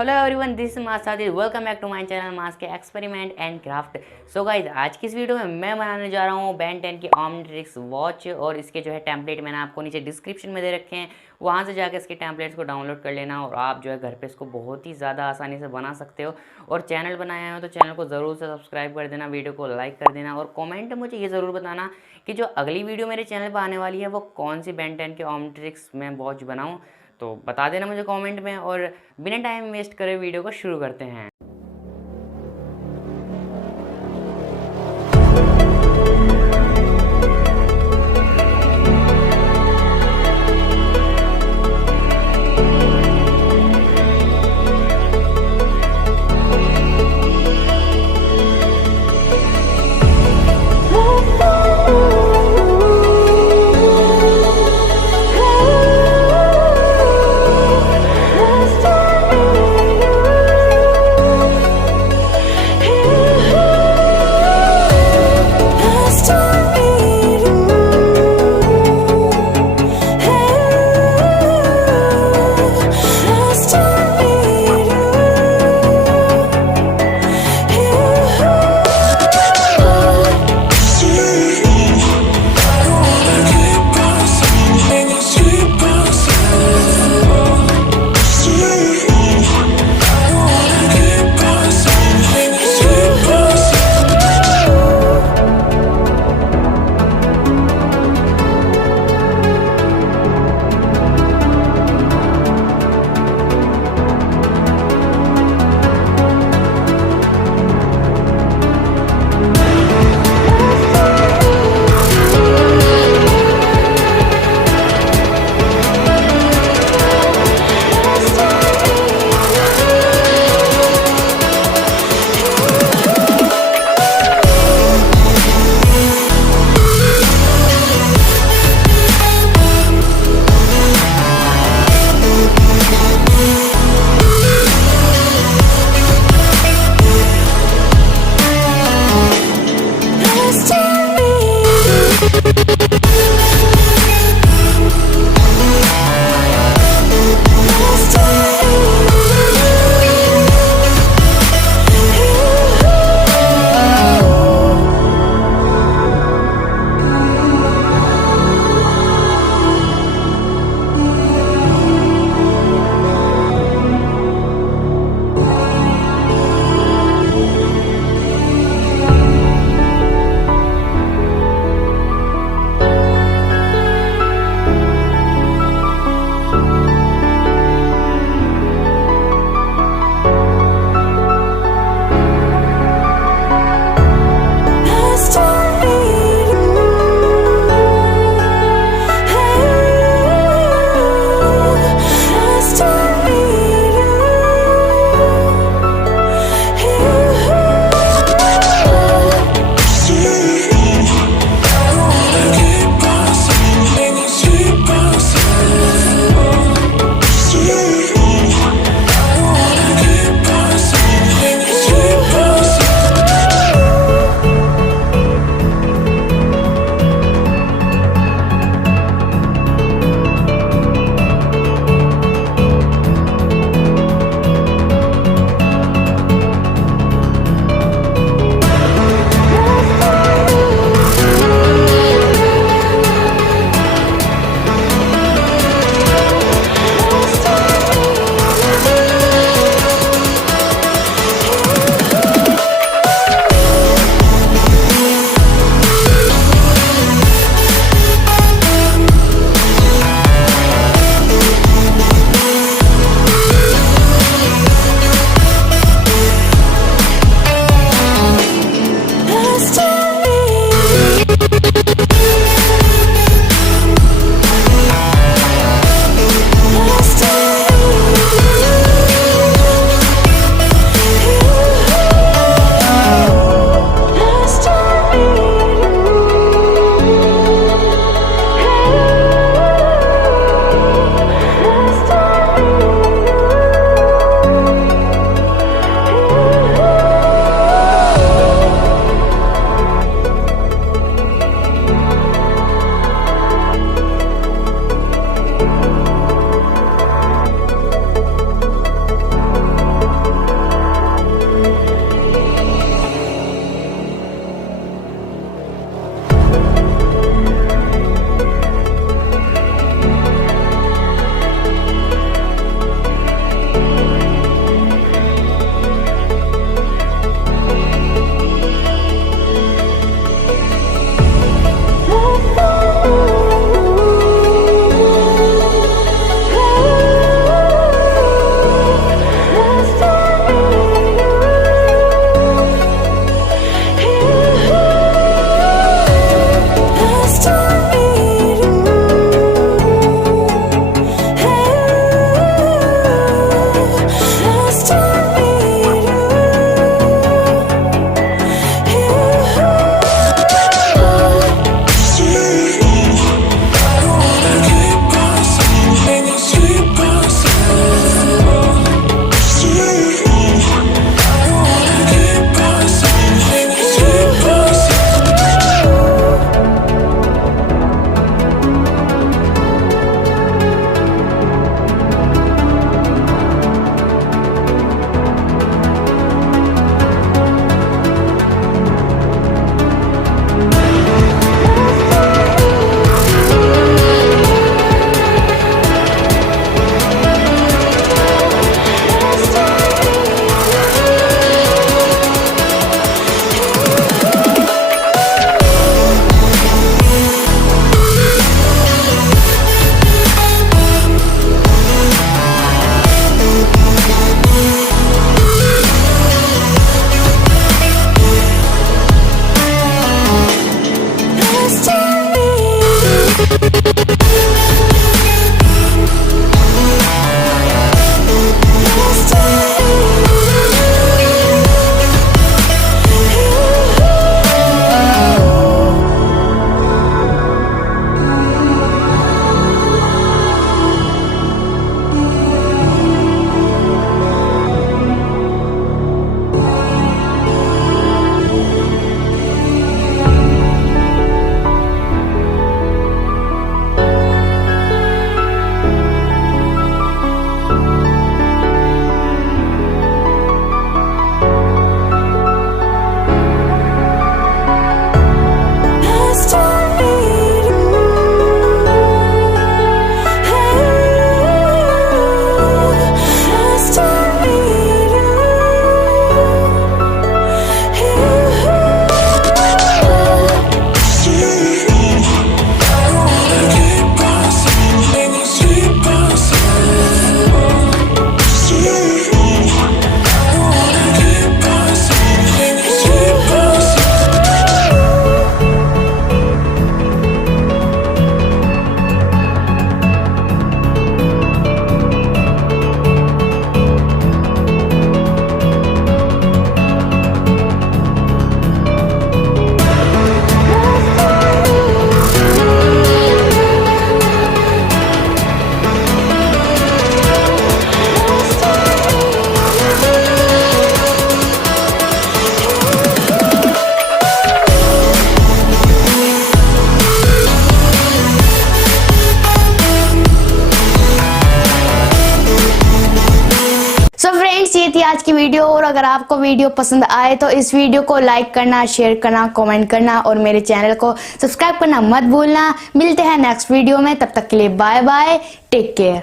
Hello everyone, this is Mas Sadir. Welcome back to my channel Mas के experiment and craft. So guys, आज की इस वीडियो में मैं बनाने जा रहा हूँ बेन 10 की ऑमनिट्रिक्स वॉच। और इसके जो है टेम्पलेट मैंने आपको नीचे डिस्क्रिप्शन में दे रखे हैं, वहाँ से जाकर इसके टेम्पलेट्स को डाउनलोड कर लेना और आप जो है घर पे इसको बहुत ही ज़्यादा आसानी से बना सकते हो। और चैनल बनाया हो तो चैनल को ज़रूर से सब्सक्राइब कर देना, वीडियो को लाइक कर देना और कॉमेंट में मुझे ये ज़रूर बताना कि जो अगली वीडियो मेरे चैनल पर आने वाली है वो कौन सी बेन 10 की ऑमनिट्रिक्स में वॉच बनाऊँ। तो बता देना मुझे कमेंट में, और बिना टाइम वेस्ट करे वीडियो को शुरू करते हैं। फ्रेंड्स, ये थी आज की वीडियो। और अगर आपको वीडियो पसंद आए तो इस वीडियो को लाइक करना, शेयर करना, कमेंट करना और मेरे चैनल को सब्सक्राइब करना मत भूलना। मिलते हैं नेक्स्ट वीडियो में, तब तक के लिए बाय बाय, टेक केयर।